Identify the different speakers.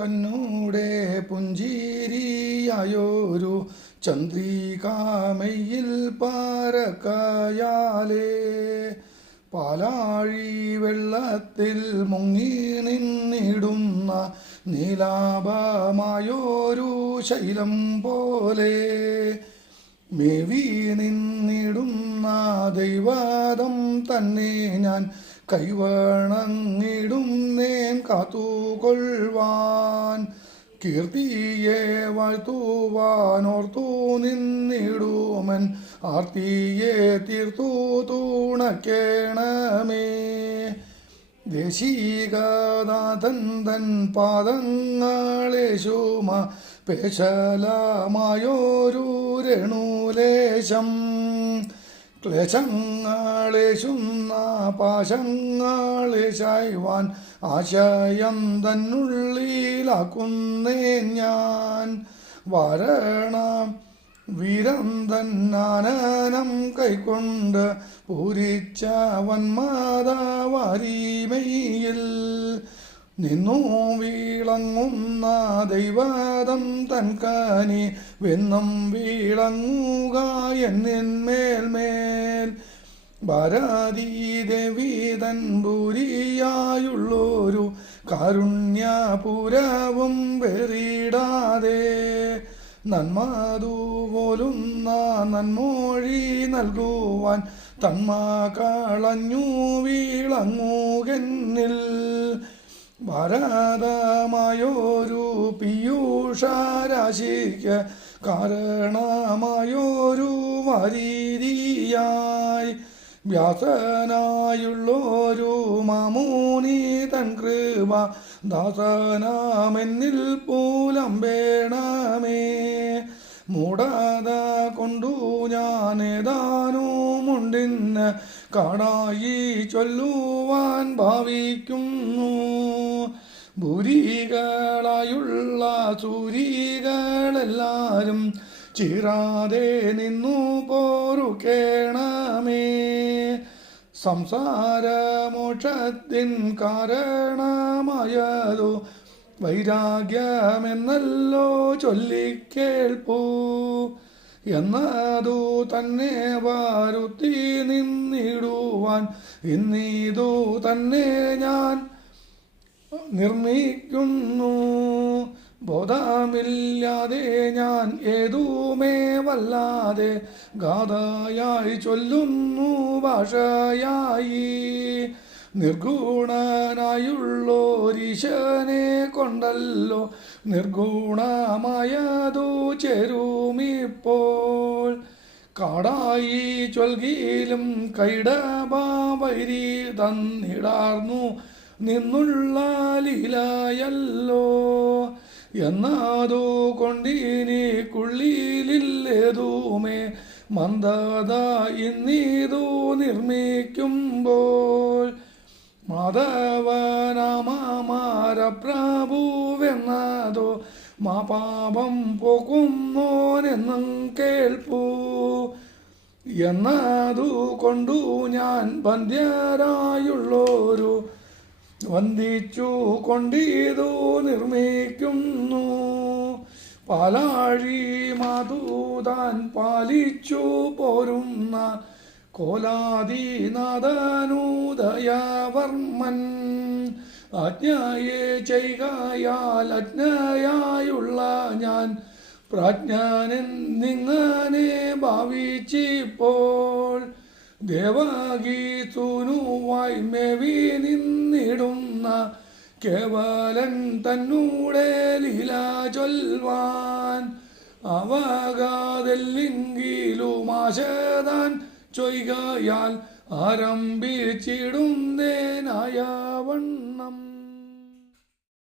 Speaker 1: തന്നൂടെ പുഞ്ചീരിയായോരു ചന്ദ്രികാമയിൽ പാരക്കയാലേ. പാലാഴി വെള്ളത്തിൽ മുങ്ങി നിന്നിടുന്ന നീലാഭമായോരു ശൈലം പോലെ മേവി നിന്നിടുന്ന ദൈവാദം തന്നെ ഞാൻ കൈവണങ്ങിടും നേൻ കാത്തുകൊള്ളുവാൻ. കീർത്തിയെ വാഴ്ത്തുവാനോർത്തു നിന്നിടുമൻ. ആർത്തിയെ തീർത്തു തൂണക്കേണമേ. ദേശികനാഥൻ തൻ പാദങ്ങളേശുമ. പേശലമായോരു രേണുലേശം. ക്ലേശങ്ങളേശുന്ന പാശങ്ങളെ ശൈവാൻ ആശയം തന്നുള്ളിലാക്കുന്നേ ഞാൻ. വരണം വീരം തന്നാനം കൈക്കൊണ്ട് പൂരിച്ച വന്മാതാവാരിമയിൽ നിന്നു വീളങ്ങുന്ന ദൈവാദം തൻകാനി വെന്നും വീളങ്ങുക എന്നിന്മേൽമേൽ ഭാരതീ ദേവി തൻ ഭൂരിയായുള്ളൊരു കാരുണ്യപുരവും വെറിയിടാതെ. നന്മാതു പോലുന്ന നന്മൊഴി നൽകുവാൻ തന്മ കളഞ്ഞു വീളങ്ങുകന്നിൽ. ഭാരതമായൊരു പീയൂഷരാശിക്ക് കാരണമായോരു വരീതിയായി വ്യാസനായുള്ളൊരു മാമൂനി തൻ കൃപ ദാസനാമെന്നിൽ പൂലമ്പേണമേ മൂടാത കൊണ്ടു ഞാനേതാനുമുണ്ടിന്ന് കാടായി ചൊല്ലുവാൻ ഭാവിക്കുന്നു. ഭൂരികളായുള്ള സൂരികളെല്ലാരും ചീറാതെ നിന്നു പോറുക്കേണമേ സംസാരമോക്ഷത്തിൻ കാരണമായതു വൈരാഗ്യമെന്നല്ലോ ചൊല്ലിക്കേൾപ്പൂ. എന്നതു തന്നെ വാരുത്തി നിന്നിടുവാൻ ഇന്നീതു തന്നെ ഞാൻ നിർമ്മിക്കുന്നു. ബോധമില്ലാതെ ഞാൻ ഏതുമേ വല്ലാതെ ഗാഥയായി ചൊല്ലുന്നു ഭാഷയായി. നിർഗുണനായുള്ളോരീശനെ കൊണ്ടല്ലോ നിർഗുണമായതു ചേരുമിപ്പോൾ. കാടായി ചൊൽകിയിലും കൈടബാബരി തന്നിടാർന്നു. നിന്നുള്ള ലീലായല്ലോ. എന്നതു കൊണ്ടിനി കുള്ളിയിലില്ലേതൂമേ. മന്ദത ഇന്നീതു നിർമ്മിക്കുമ്പോൾ. മാധവനാമാരപ്രഭുവെന്നതോ മാപാപം പോകുന്നോനെന്നും കേൾപ്പൂ. എന്നതു കൊണ്ടു ഞാൻ വന്ധ്യരായുള്ളോരു വന്ദിച്ചു കൊണ്ടിതു നിർമ്മിക്കുന്നു. പാലാഴി മാതൂതാൻ പാലിച്ചു പോരുന്ന കോലാദിനാഥനൂദയവർമ്മൻ. ആജ്ഞയെ ചെയ്കയാൽ അജ്ഞയായുള്ള ഞാൻ പ്രജ്ഞാനെന്നിങ്ങനെ ഭാവിച്ചിപ്പോൾ ദേവാഗി സൂനുവായി മേവി നിന്നിടുന്ന കേവലൻ തന്നൂടെ ലീല ചൊൽവാൻ. അവകാതെല്ലെങ്കിലും ആശതാൻ ചൊയ്കയാൽ ആരംഭിച്ചിടുന്നേനായ വണ്ണം